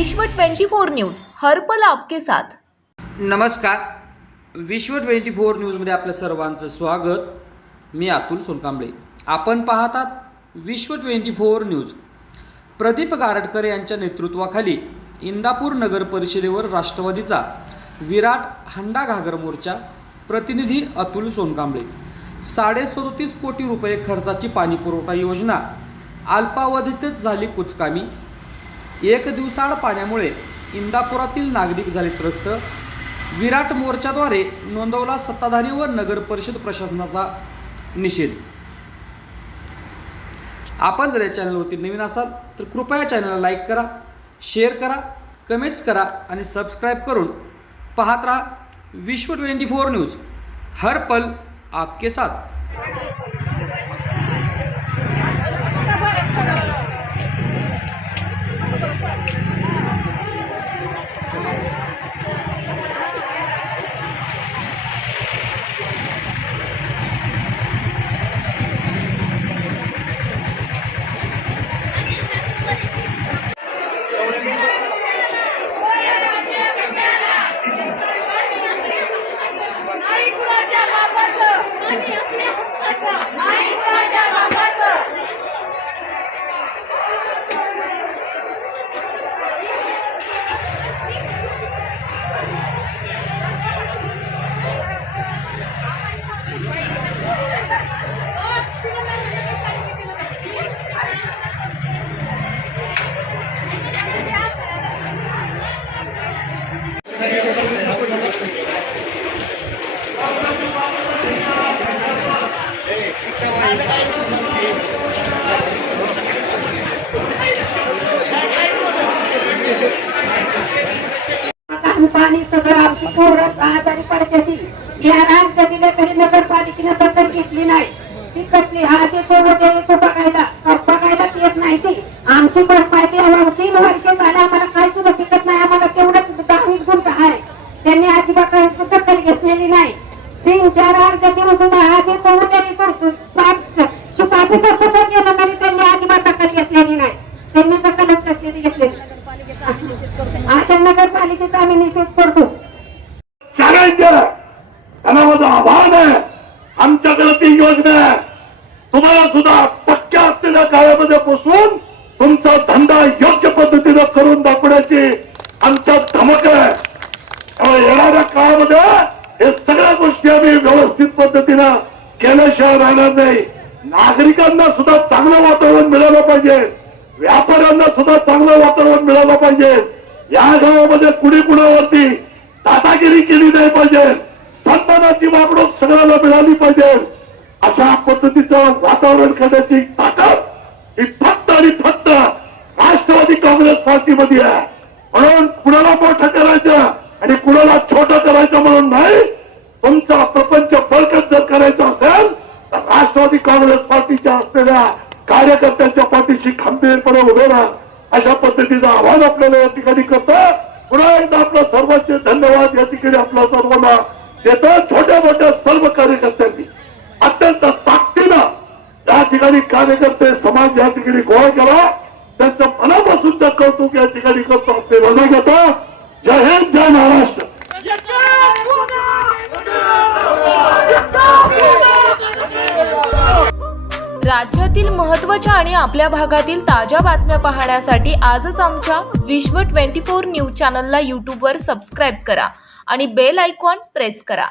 विश्व 24 न्यूज हर पल आपके साथ। नमस्कार, विश्व 24 न्यूजमध्ये आपल्या सर्वांचं स्वागत। मी अतुल सोनकांबळे। आपण पाहतात विश्व 24 न्यूज। प्रदीप गारटकर यांच्या नेतृत्वाखाली इंदापूर नगर परिषदेवर राष्ट्रवादीचा विराट हंडा घागर मोर्चा। प्रतिनिधी अतुल सोनकांबळे। 37.5 कोटी रुपये खर्चाची पाणी पुरवठा योजना अल्पावधीतच झाली कुचकामी। एक दिवसाआड पाण्यामुळे इंदापुरातील नागरिक झाले त्रस्त। विराट मोर्चाद्वारे नोंदवला सत्ताधारी व नगर परिषद प्रशासनाचा निषेध। आपण जर या चॅनलवरती नवीन असाल तर कृपया चॅनलला लाईक करा, शेअर करा, कमेंट्स करा आणि सबस्क्राईब करून पाहत राहा विश्व 24 न्यूज हर पल आपके साथ। पाणी सगळं आमची पोरं आजारी पडते। शहरात दिले तरी नगरपालिकेने दखल घेतली नाही। ती कसली आज येतो बघायलाच येत नाही। ती आमची भरपाई 3 वर्ष झाले आम्हाला काय सुद्धा पिकत नाही। आम्हाला तेवढंच 10-20 गुंठ आहे, त्यांनी अजिबात दखल घेतलेली नाही। 3-4 अर्ज देऊन सुद्धा आज येतो गेलं तरी त्यांनी अजिबात दखल घेतलेली नाही। त्यांनी दखलच कसली घेतलेली। अशा नगरपालिकेचा आम्ही निषेध करतो। माझं आव्हान आहे, आमच्याकडे ती योजना आहे। तुम्हाला सुद्धा पक्क्या असलेल्या काळामध्ये बसून तुमचा धंदा योग्य पद्धतीने करून दाखवण्याची आमच्यात धमक आहे। येणाऱ्या काळामध्ये हे सगळ्या गोष्टी आम्ही व्यवस्थित पद्धतीनं केल्याशिवाय राहणार नाही। नागरिकांना सुद्धा चांगलं वातावरण मिळालं पाहिजे, व्यापाऱ्यांना सुद्धा चांगलं वातावरण मिळालं पाहिजे। या गावामध्ये कुणी कुणावरती दादागिरी केली नाही पाहिजे, सन्मानाची वागणूक सगळ्याला मिळाली पाहिजे। अशा पद्धतीचं वातावरण करण्याची ताकद ही फक्त आणि फक्त राष्ट्रवादी काँग्रेस पार्टीमध्ये आहे। म्हणून कुणाला मोठं करायचं आणि कुणाला छोटं करायचं म्हणून नाही। तुमचा प्रपंच बळकट जर करायचा असेल तर राष्ट्रवादी काँग्रेस पार्टीच्या असलेल्या कार्यकर्त्यांच्या पाठीशी खंबीरपणे उभे राहा, अशा पद्धतीचं आवाहन आपल्याला या ठिकाणी करतो। पुन्हा एकदा आपल्या सर्वांचे धन्यवाद या ठिकाणी आपल्या सर्वांना देतो। छोट्या मोठ्या सर्व कार्यकर्त्यांनी अत्यंत ताकदीनं या ठिकाणी कार्यकर्ते समाज या ठिकाणी गोळा केला, त्यांचं मनापासूनचं कौतुक या ठिकाणी करतो, आपले रजा घेतो। जय हिंद, जय महाराष्ट्र। राज्यातील महत्त्वाच्या आणि आपल्या भागातील ताज्या बातम्या पाहण्यासाठी आजच आमच्या विश्व 24 न्यूज चॅनलला यूट्यूबवर सबस्क्राईब करा आणि बेल आयकॉन प्रेस करा।